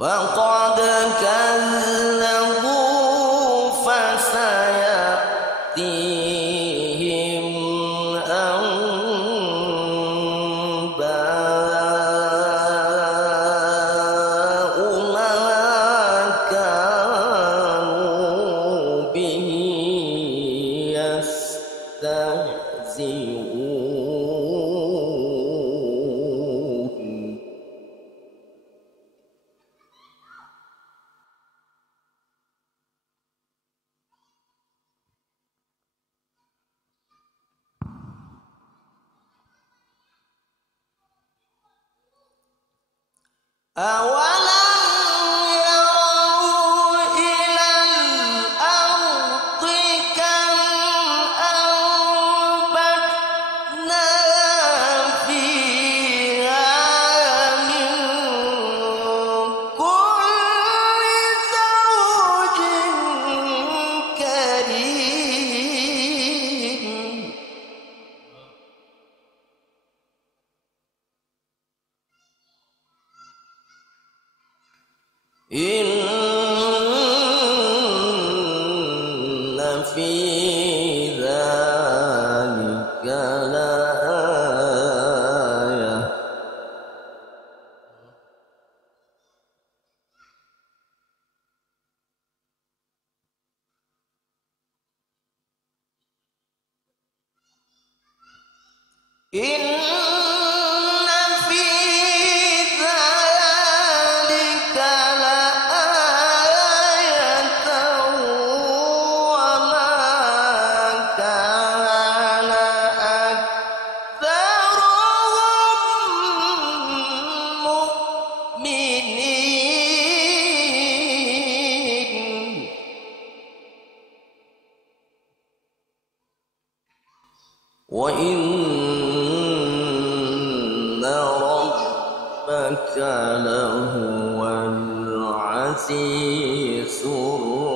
فقد كذبوا فسيأتيهم أنباء ما كانوا به يستهزئون. أولم يروا إلى الأرض كم أنبتنا فيها من كل زوج كريم. إن في ذلك لآية. إن في ذلك لآية وما كان أكثرهم مؤمنين. وإن ربك لهو العزيز الرحيم.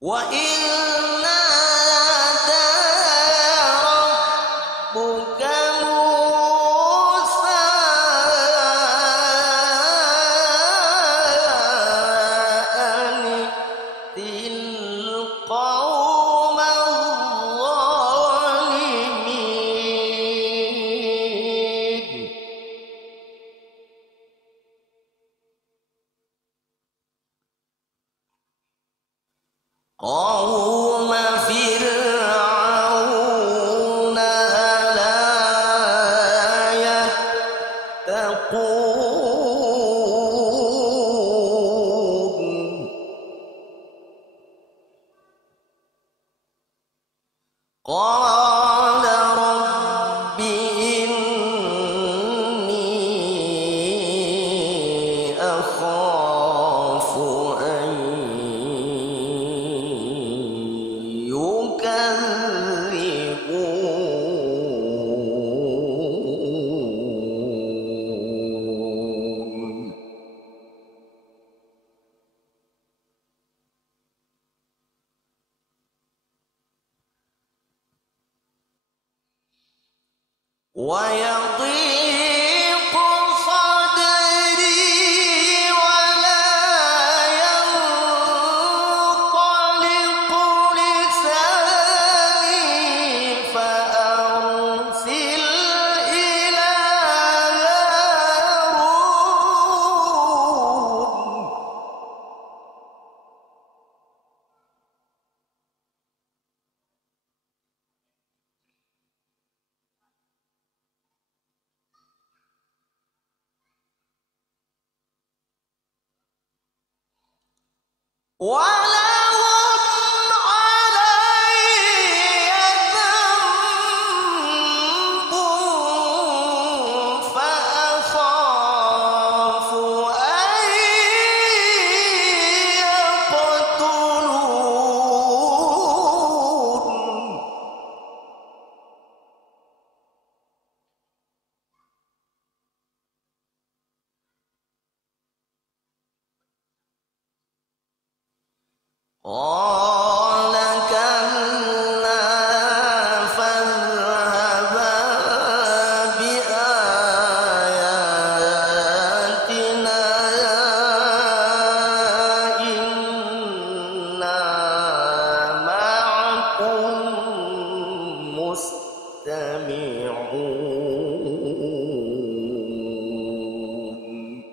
وإذ نادى ربك موسى أن ائت القوم الظالمين. قوم فرعون ألا يتقون. قال رب إني أخاف أن يكذبون. ويضيق صدري ولا ينطلق لساني فأرسل إلى هارون. ولهم علي ذنب فأخاف أن يقتلون. قال كلا فاذهبا بآياتنا إنا معكم مستمعون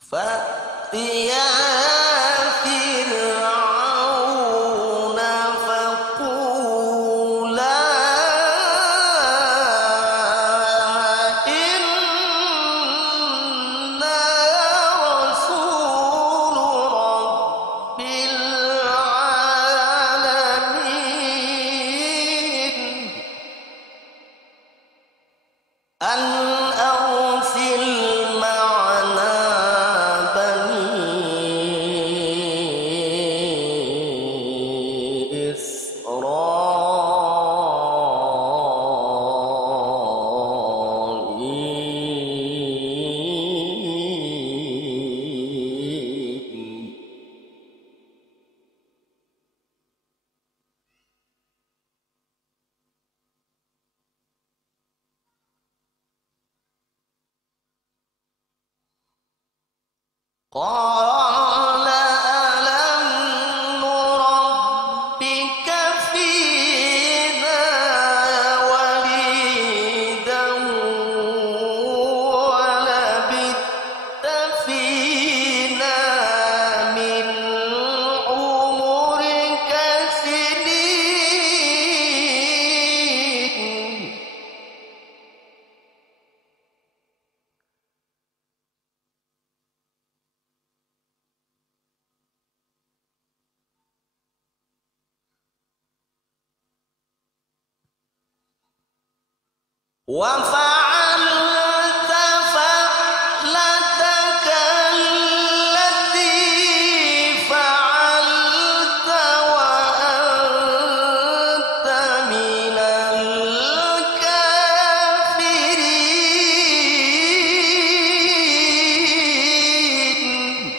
فأتيا فرعون فقولا إنا رسول رب العالمين أن أرسل معنا بني إسرائيل قال ألم نربك فينا وليدا ولبثت فينا من عمرك سنين وفعلت فعلتك التي فعلت وأنت من الكافرين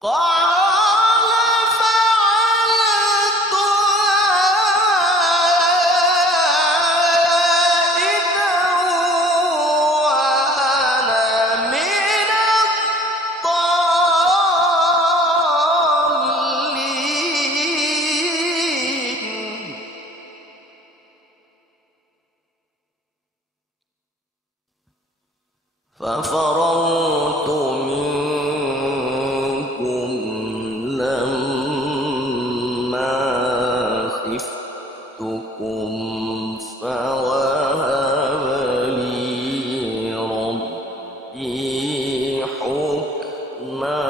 قال فعلتها إذا وأنا من الضالين ففررت منكم لما خفتكم فوهب لي ربي حكما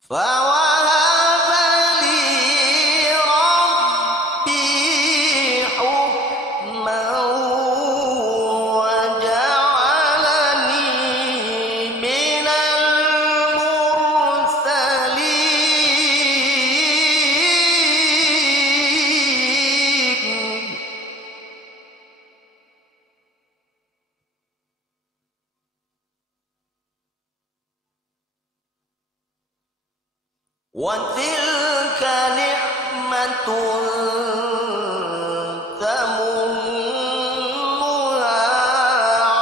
فوهب لي ربي حكما وجعلني من المرسلين وتلك نعمة تمنها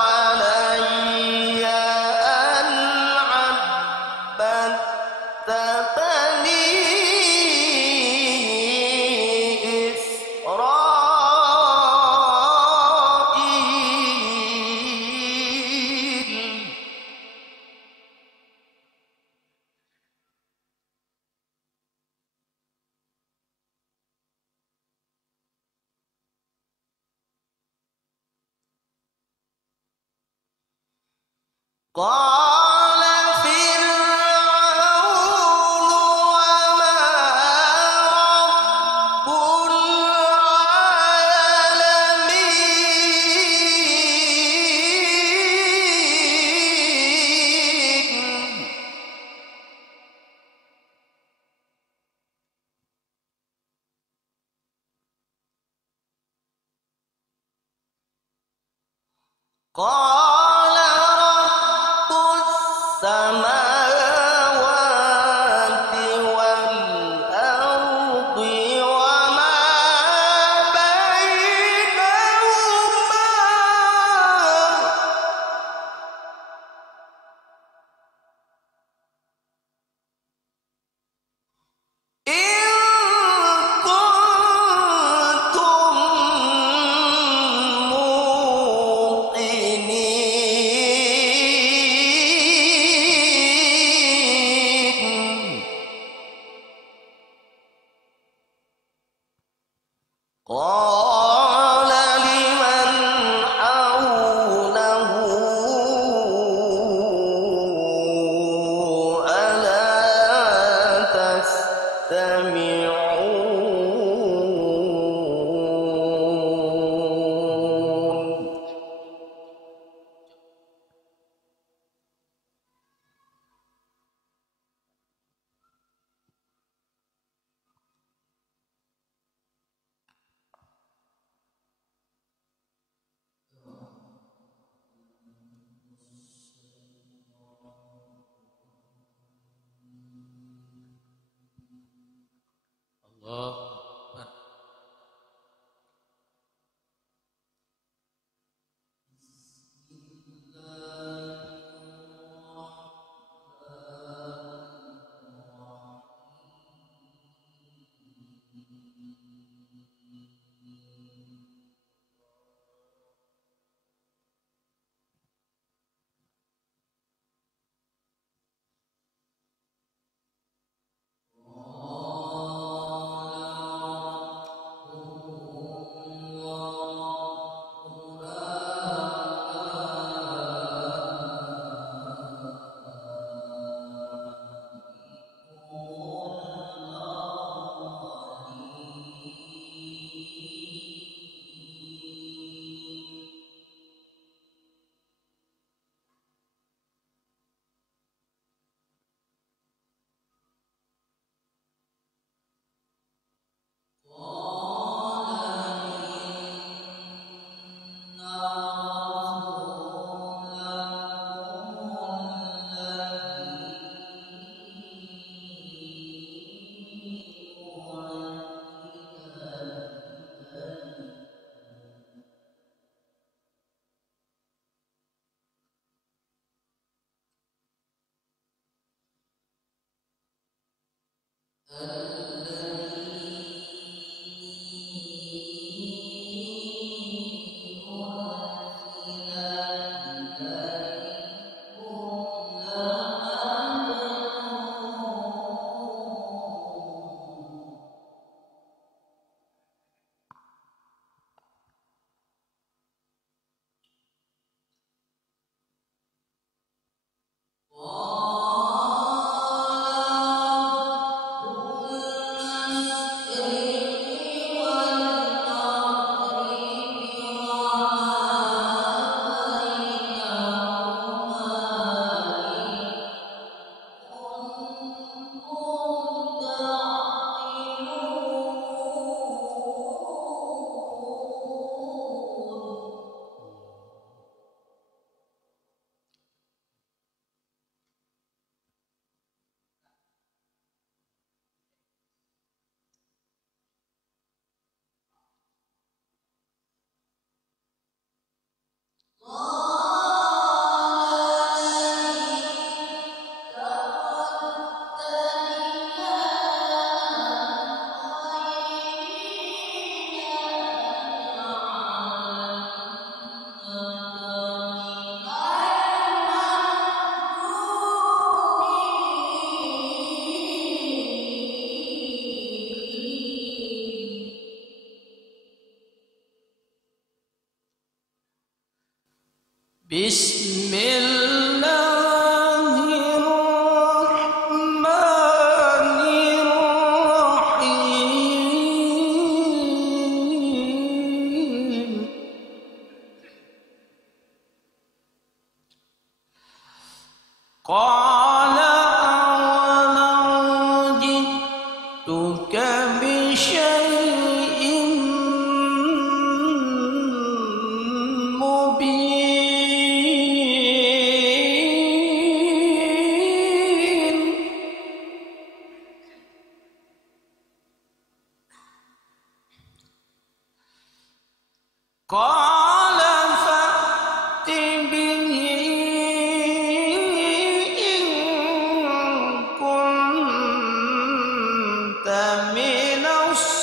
علي أن عبدت بني إسرائيل قال فرعون وما رب العالمين قال رب السماوات والأرض وما بينهما إن كنتم موقنين قال لمن حوله ألا تستمعون الله أكبر. بسم الله قال فأت به إن كنت من الصادقين.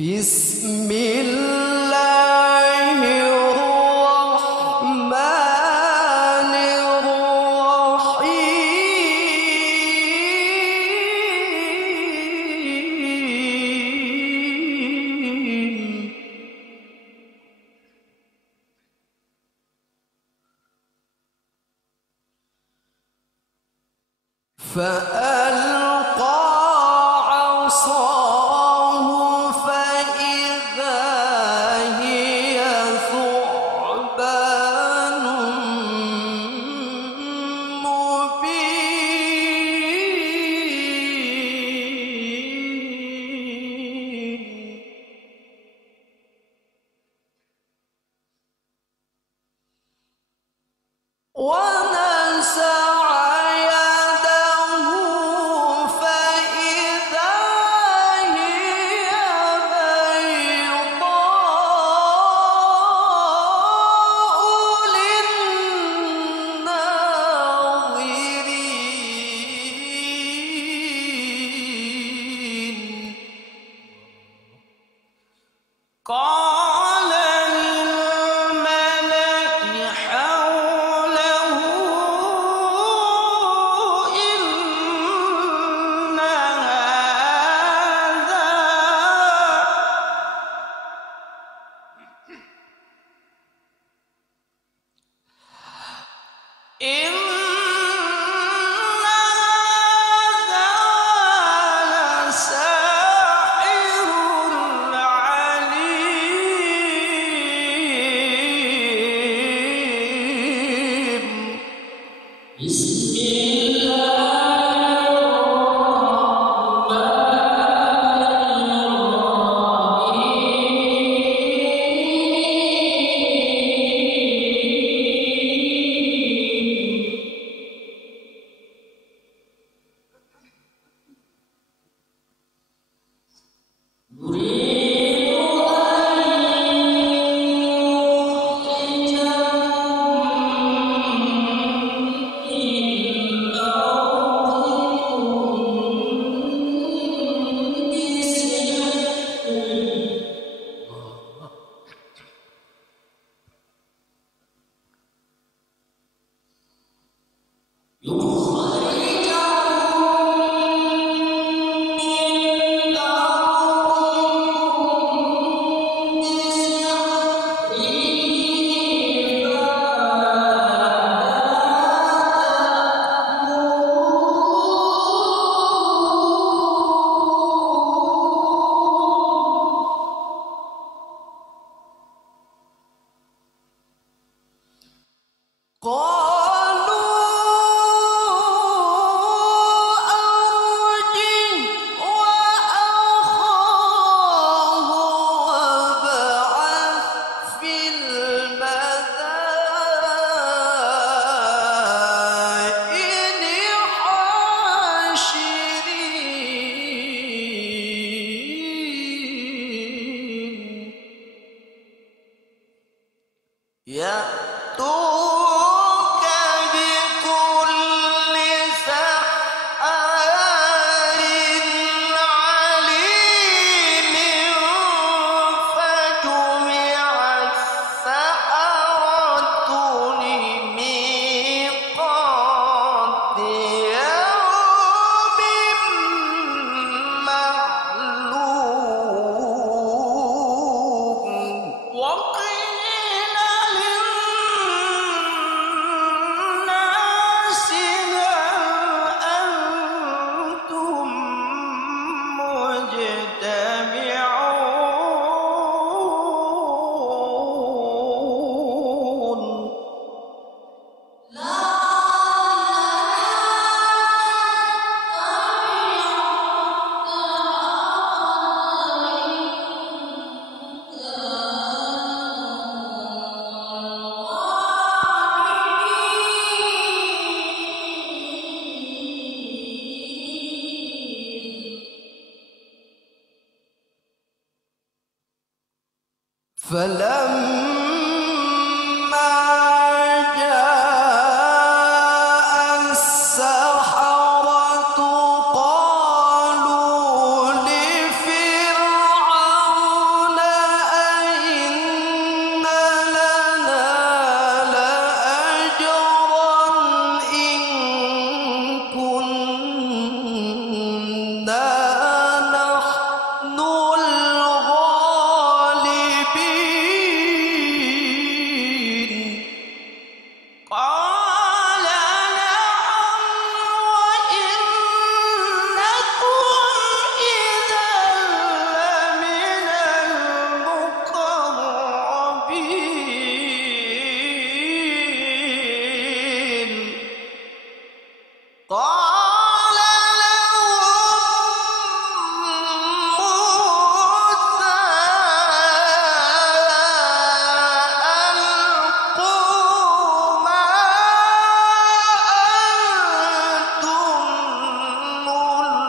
بسم الله الرحمن الرحيم. فألقى عصاه فإذا هي ثعبان مبين. ونزع يده فإذا هي بيضاء للناظرين. قال للملأ حوله إن هذا لساحر عليم. بسم الله قالوا فلما جاء السحرة قالوا لفرعون أئن لنا لأجرا إن كنا نحن الغالبين. قال نعم وإنكم إذا لمن المقربين. قال لهم موسى ألقوا ما أنتم ملقون.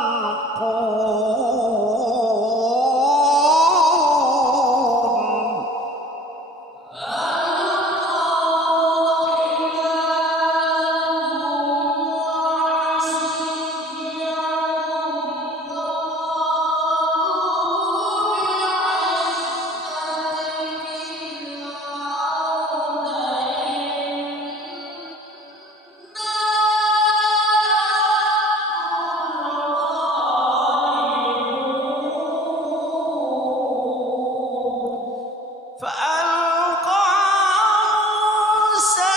فألقى موسى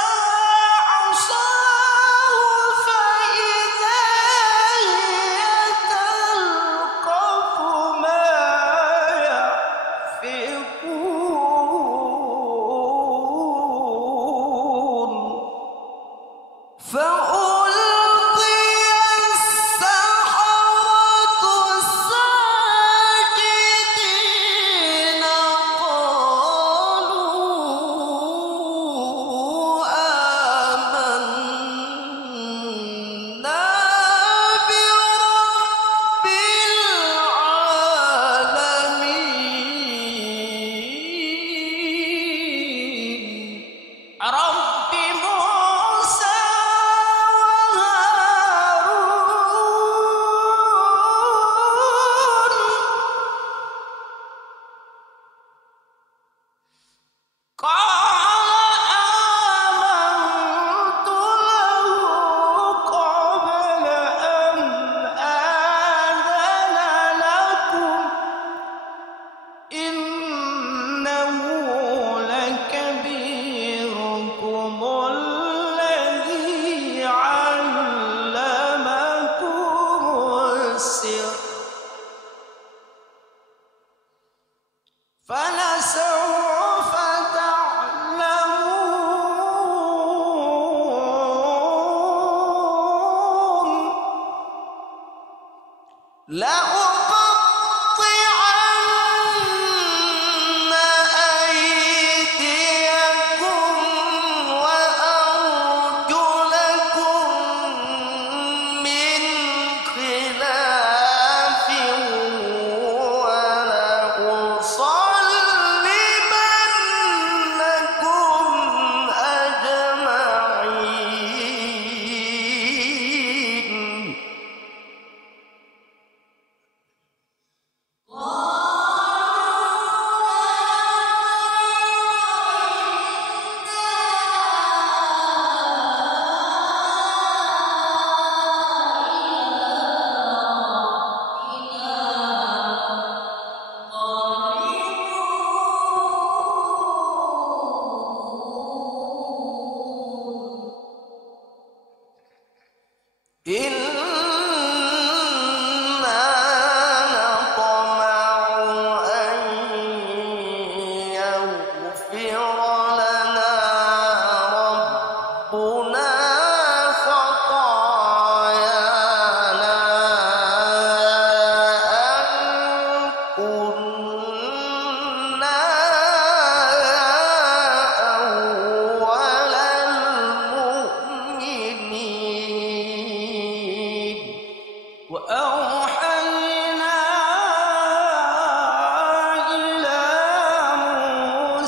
عصاه فإذا هي تلقف ما يأفكون. فألقي السحرة ساجدين قالوا آمنا برب العالمين رب موسى وهارون. قال آمنت له قبل أن آذن لكم إنه لكبيركم الذي علمكم السحر فلسوف تعلمون. لأقطعن أيديكم وأرجلكم من خلاف ولأصلبنكم أجمعين. إنا نطمع أن يغفر لنا ربنا خطايانا أن كنا أول المؤمنين. وأوحينا إلى موسى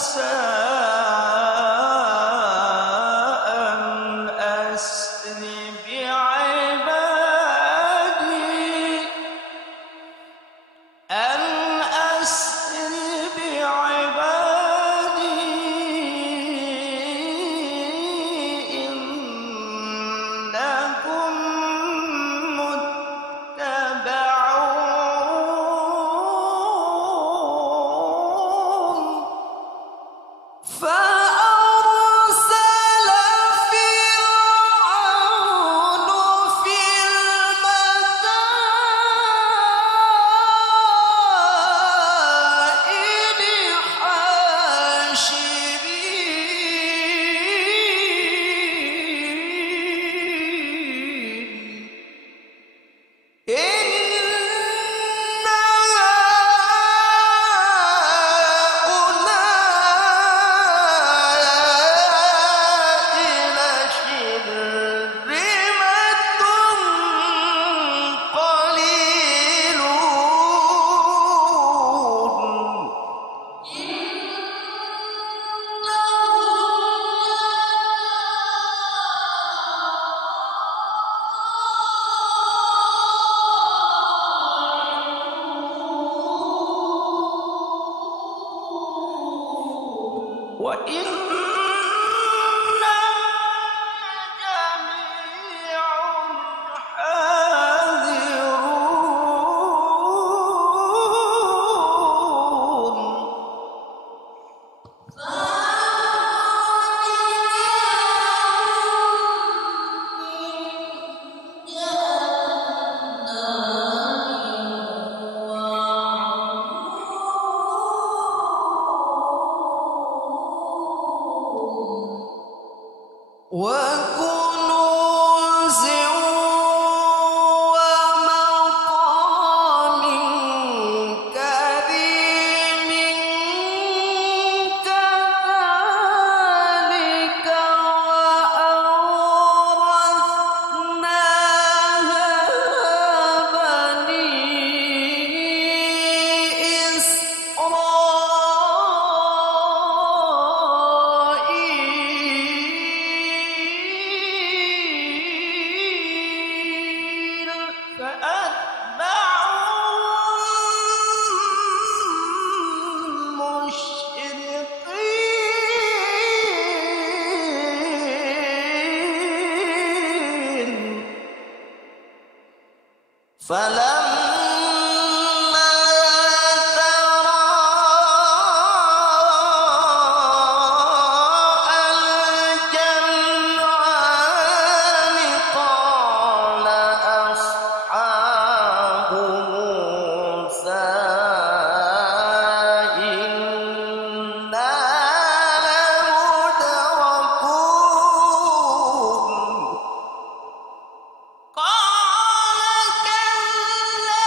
فلما تراءى الجمعان قال أصحاب موسى إنا لمدركون قال كلا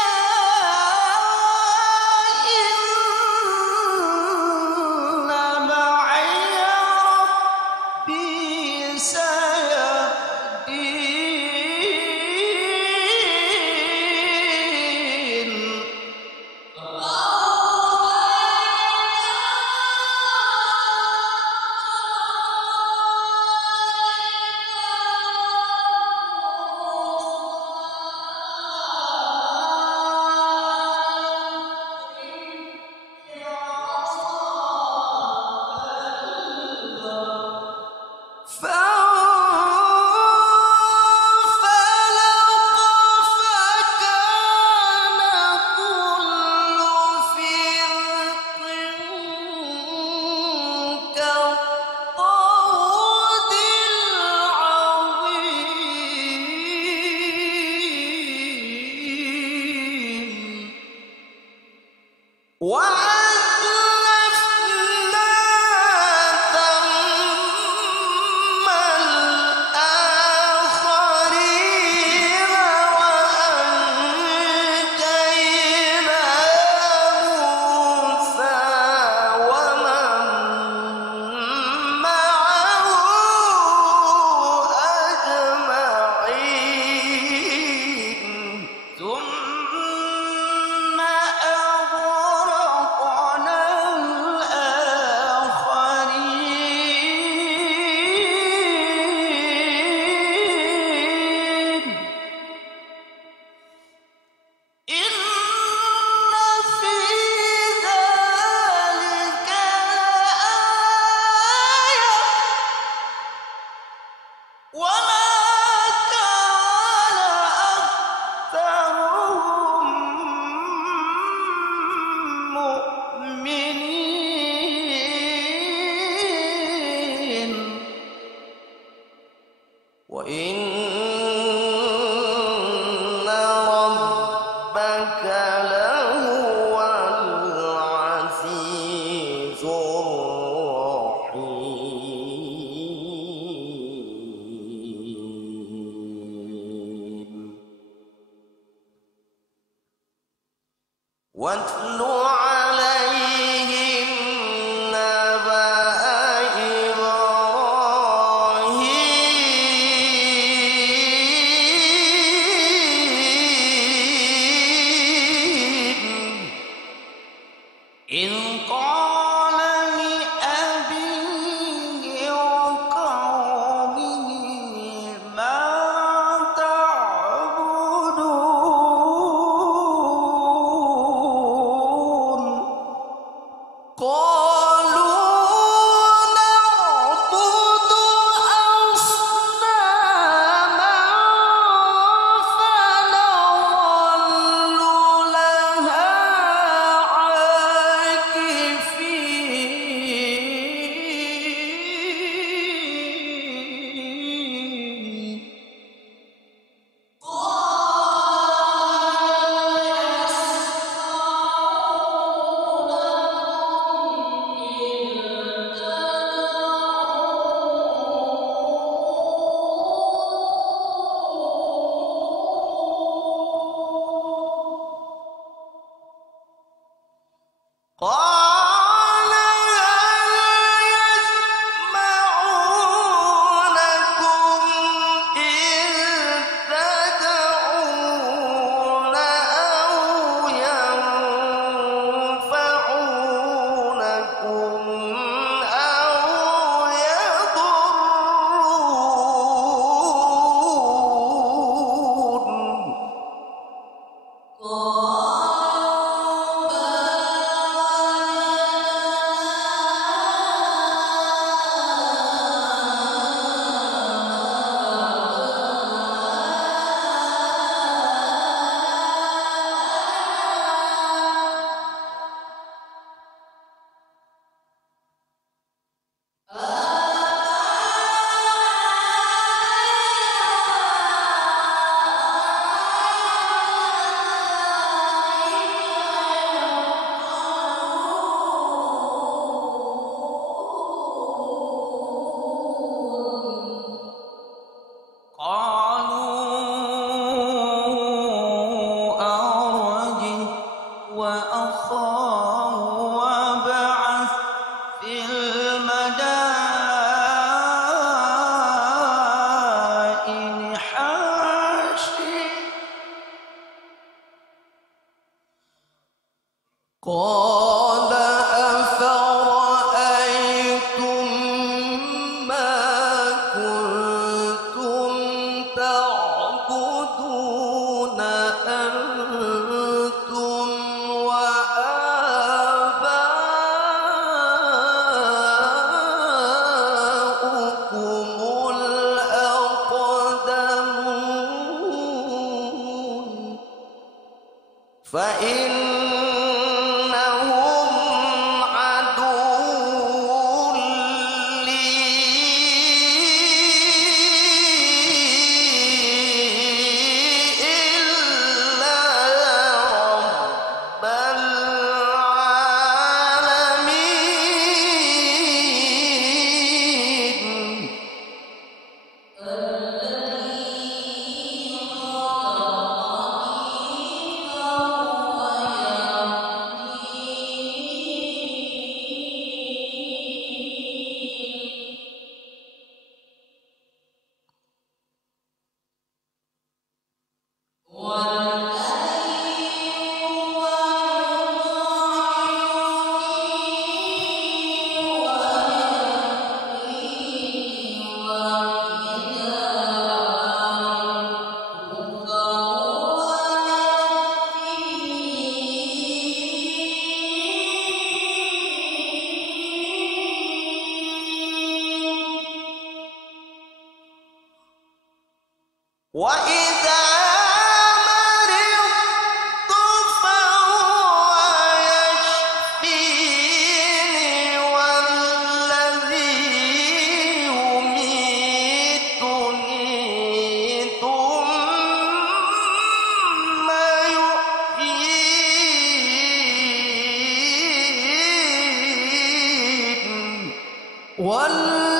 إن معي ربي سيهدين وأزلفنا ثم الآخرين وأنجينا موسى ومن معه أجمعين ثم أغرقنا الآخرين إن في ذلك لآية وما كان أكثرهم مؤمنين وإن ربك لهو العزيز الرحيم واتل عليهم نبأ إبراهيم إذ قال لأبيه وقومه ما تعبدون قال أفرأيتم ما كنتم تعبدون أنتم وآباؤكم الأقدمون فإنهم عدو لي إلا رب العالمين وإذا مرضت فهو يشفيني والذي يميتني ثم يحيين والذي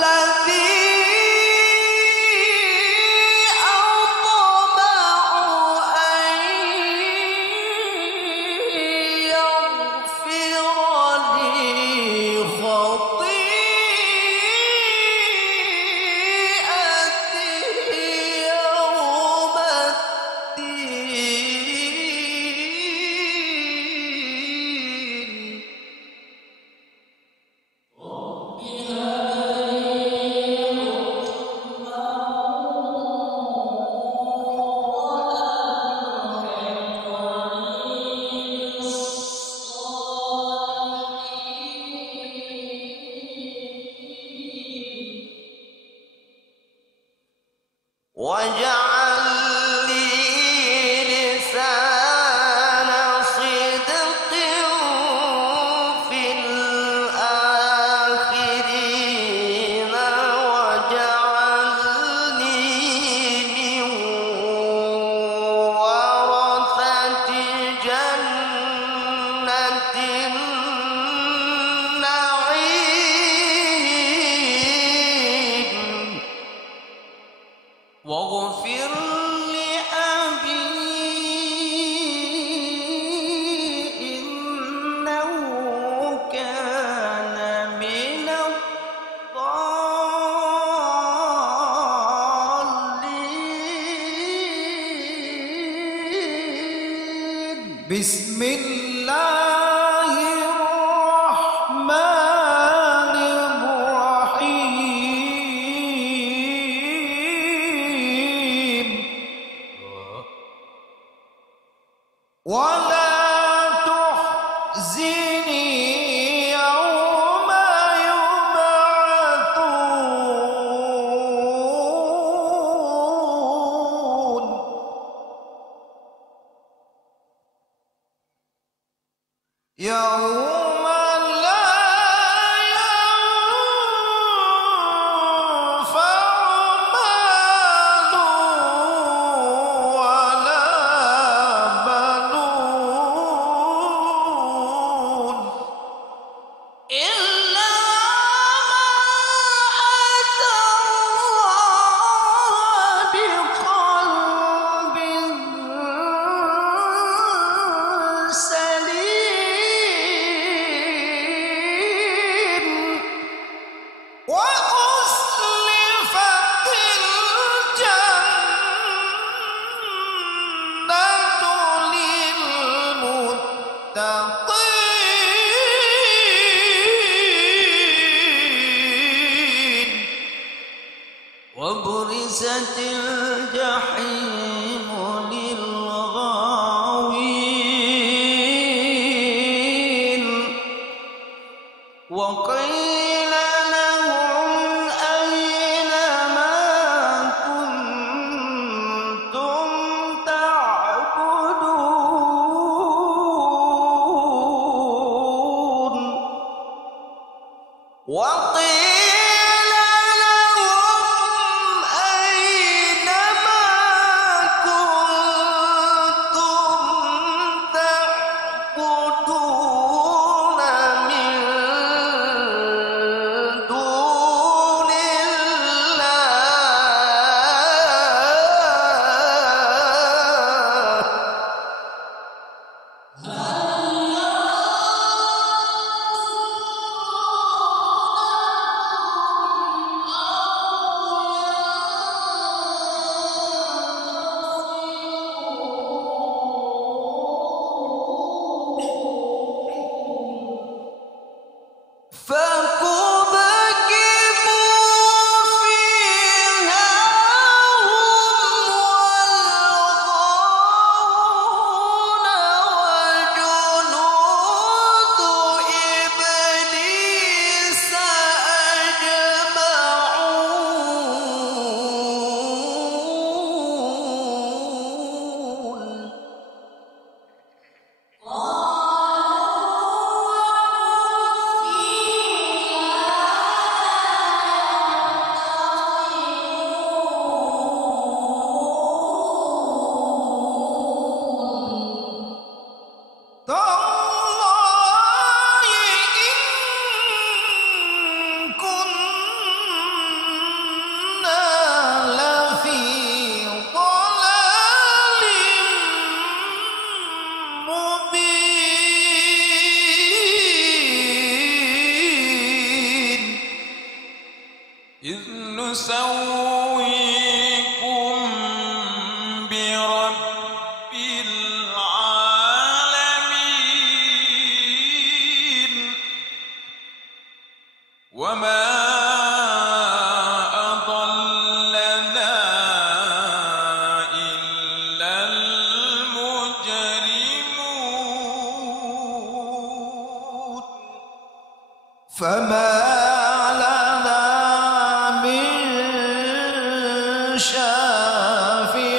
واجعل لي لسان صدق في الآخرين واجعلني من ورثة جنة النعيم واغفر لأبي إنه كان من الضالين بسم الله الرحمن الرحيم ولا تحزني يوم يبعثون يوم لا ينفع مال ولا بنون إلا من أتى الله بقلب سليم وبرزت الجحيم للغاوين وقيل لهم أين ما كنتم تعبدون وقيل لهم أين ما كنتم تعبدون من دون فكبكبوا فيها هم والغاوون وجنود إبليس أجمعون تالله إن كنا لفي ضلال مبين إذ نسويكم برب العالمين وما أضلنا إلا المجرمون فما لنا من شافعين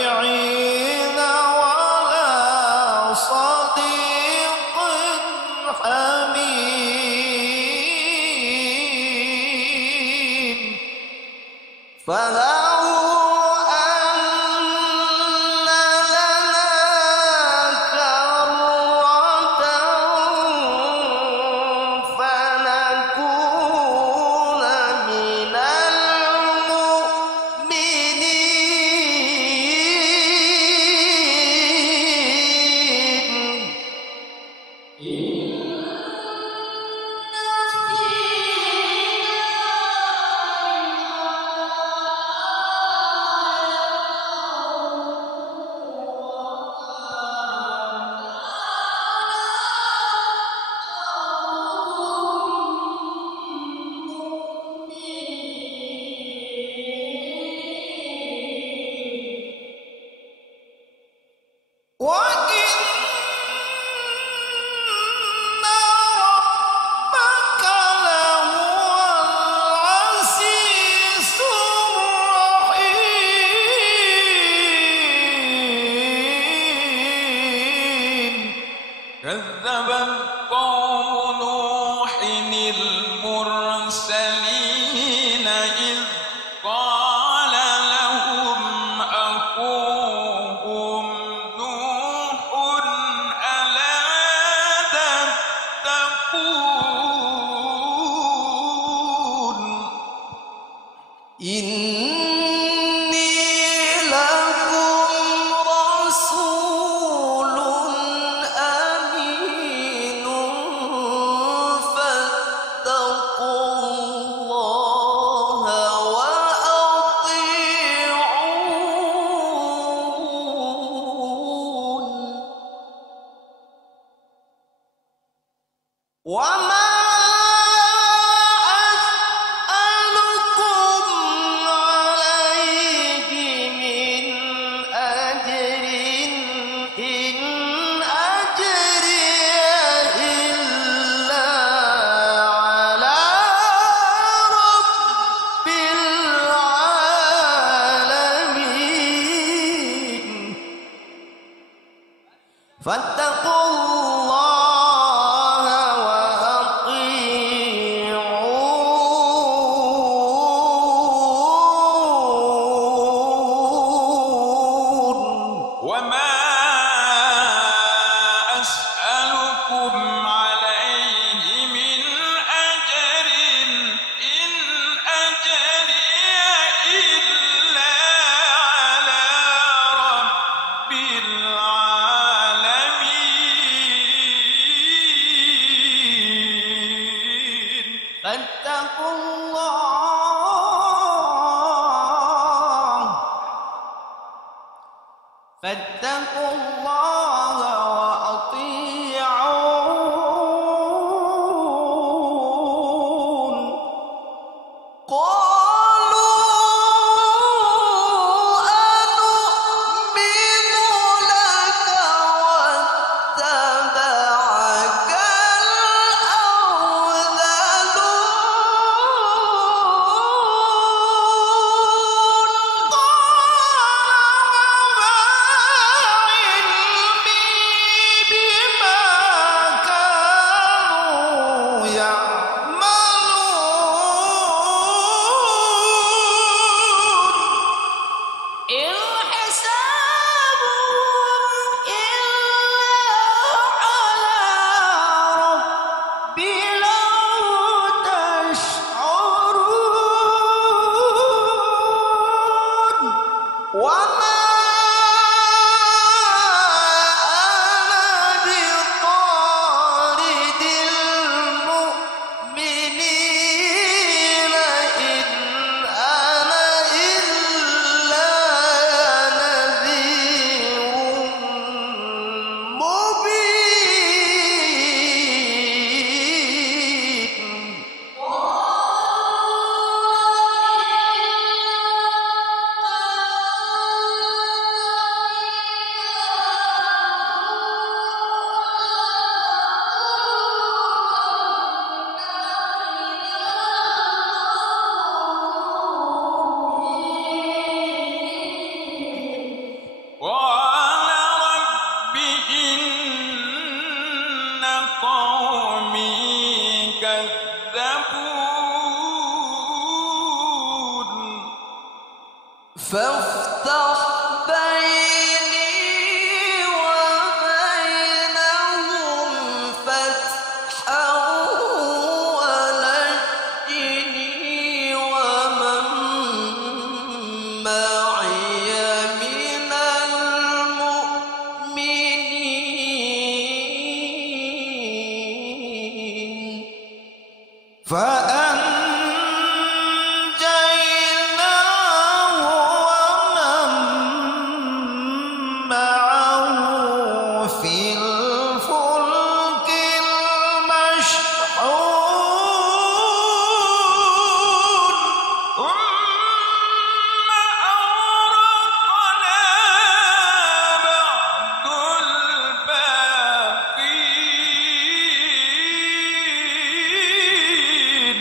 ولا صديق حميم فلو أن لنا كرة فنكون فاتقوا الله وأطيعون. وما أسألكم عليه من أجر إن أجري إلا على رب العالمين. فاتقوا الله وأطيعون. قالوا أنؤمن لك واتبعك الأرذلون. وما أنا بطارد المؤمنين إن أنا إلا نذير مبين. قال رب إن قومي كذبون. فافتح بيني وبينهم فتحا ونجني ومن معي من المؤمنين. فأنجيناه ومن معه في الفلك المشحون. ثم أغرقنا بعد الباقين.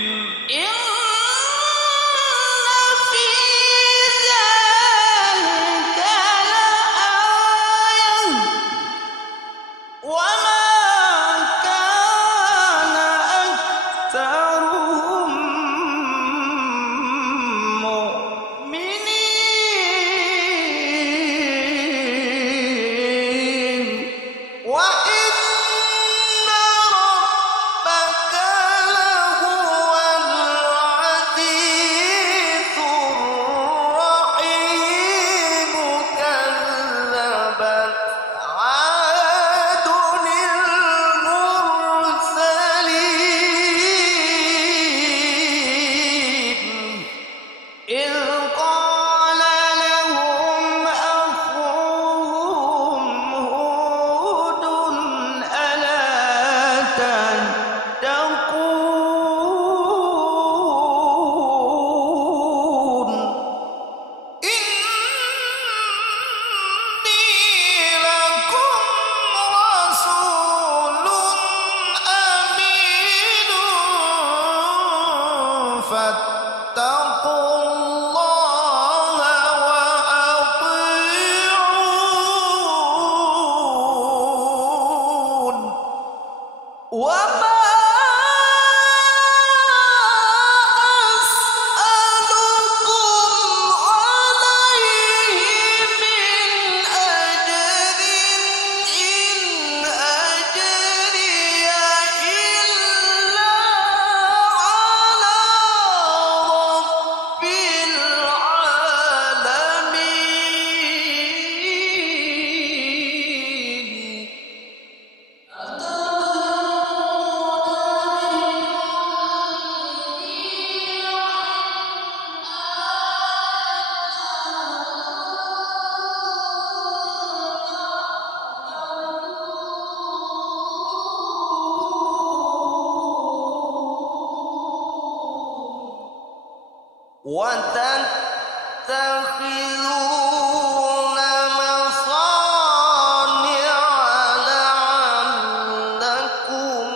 وتتخذون مصانع لعلكم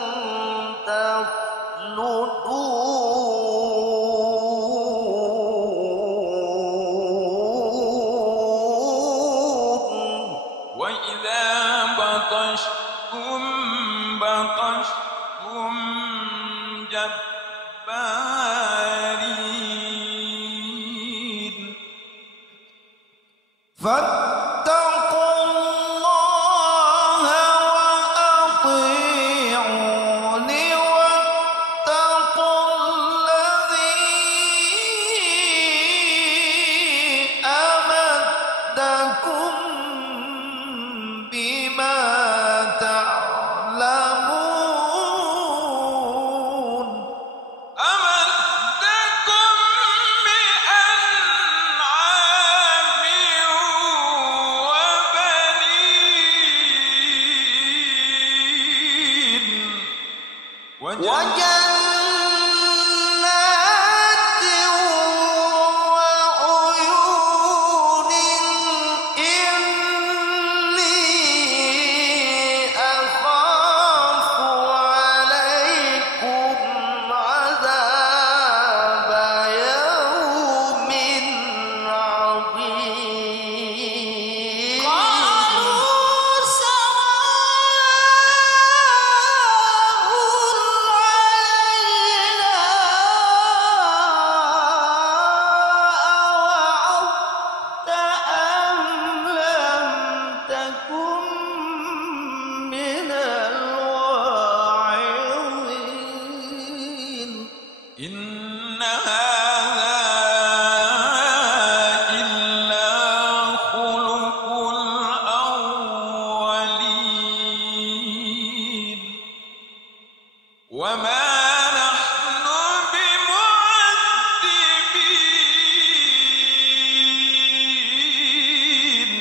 تخلدون وإذا بطشتم بطشتم جبارين فاتقوا الله وأطيعون واتقوا الذي أمدكم بما تعلمون أمدكم بأنعام وبنين وجنات وعيون إني أخاف عليكم عذاب يوم عظيم قالوا أوعظت أم لم تكن من الواعظين إن هذا إلا خلق الأولين وما نحن بمعذبين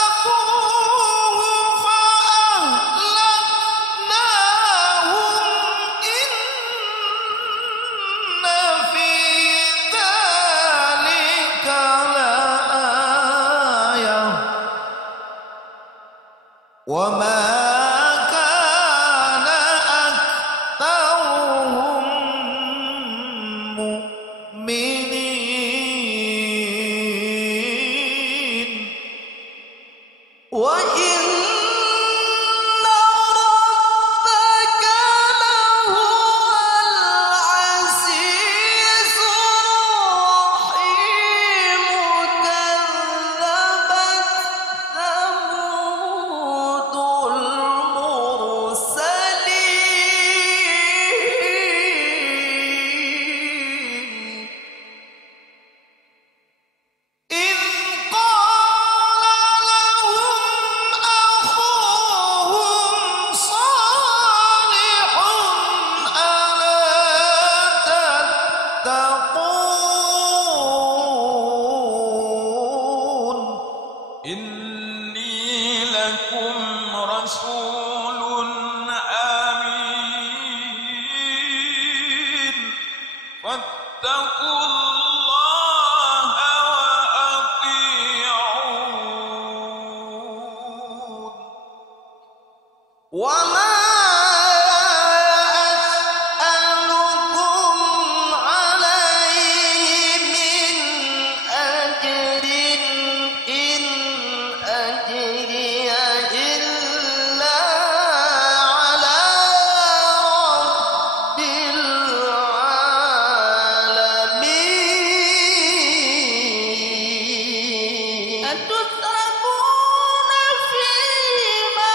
فكذبوه فأهلكناهم إن في ذلك لآية وما كان أكثرهم مؤمنين وإن ربك لهو العزيز الرحيم كذبت ثمود المرسلين إذ قال لهم أخوهم صالح ألا تتقون إني لكم رسول أمين فاتقوا الله وأطيعون وما أسألكم عليه من أجر إن أجري إلا على رب العالمين أتتركون فيما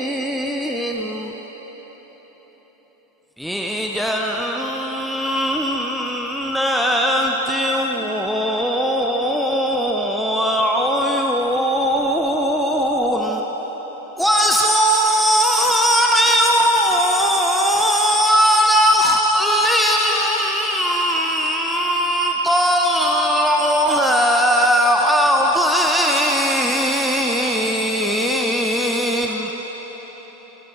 آمنين في جنات وعيون وسرور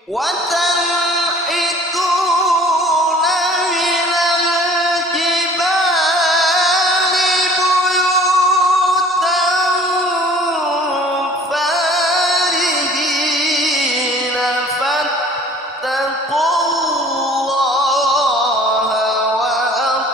وتنحتون من الجبال بيوتا فارهين فاتقوا الله وأطيعون.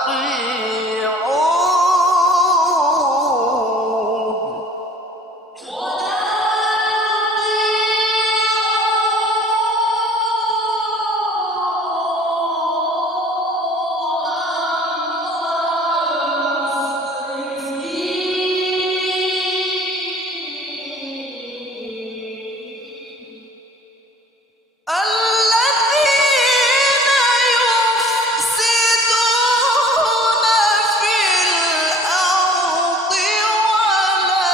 الذين يفسدون في الأرض ولا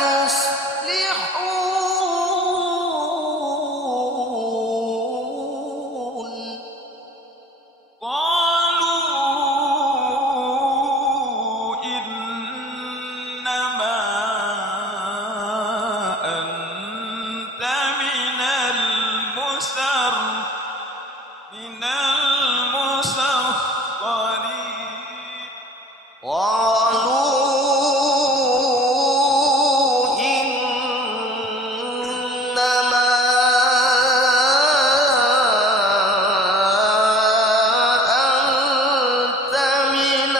يصلحون. قالوا إنما أنت من المسخرين. قالوا إنما أنت من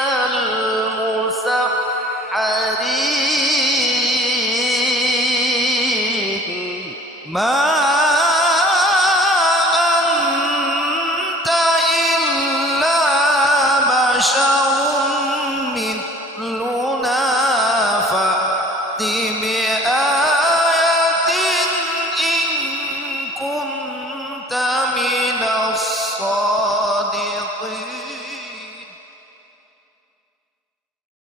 المسحرين. ما أنت إلا بشر